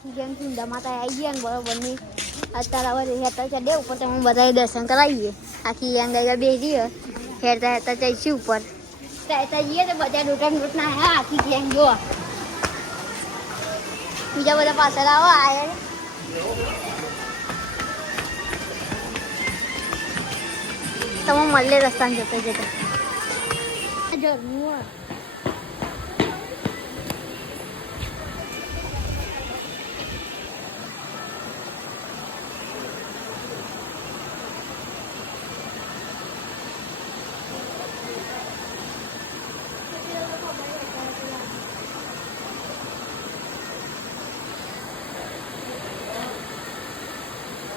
આખી ગેંગ સુંદા માતા આવી ગયા ને બરોબર ની અત્યારે હવે હેતા ચડે ઉપર તમે બધા દર્શન કરાવીએ આખી ગેંગ આગળ બેસી હેરતા હેરતા જઈશું ઉપર હેરતા જઈએ તો બધા લૂંટ ના હા આખી ગેંગ જો બીજા બધા પાછળ આવો આયર તમે મળે રસ્તામાં જતા જતા જરૂર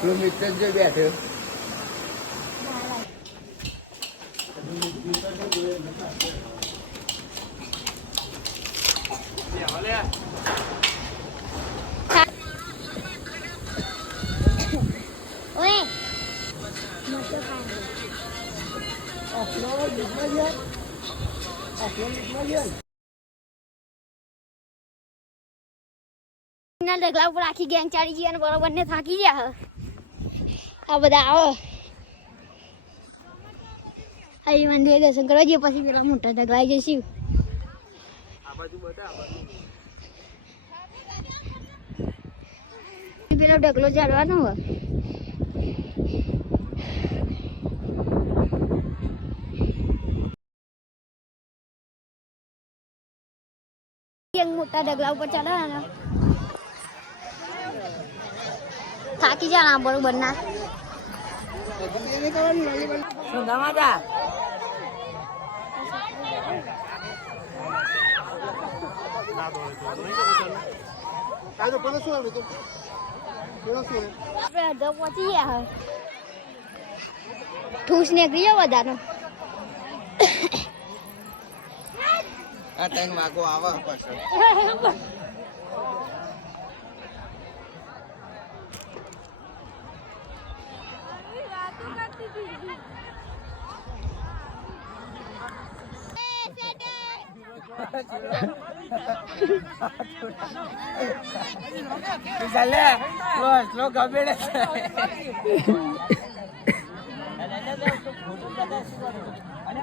મિત્ર જે બેઠો ઢગલા ઉપર આખી ગેંગ ચાલી ગઈ અને બરોબર ને થાકી ગયા આ બધા આવો અહીં મંદિર દર્શન કરવા જઈએ પછી પેલા મોટા ઢગલા જઈશું પેલો ઢગલો ચાલવાનો હોય મોટા ઢગલા ઉપર ચાલવાના થાકી જા બરોબર ના પહોંચી ગયા ઠૂસ નીકળી જાવ બધાનો આ ટાઈમ વાગો આવે પાછળ ચાલે સ્લો ગમેડે અને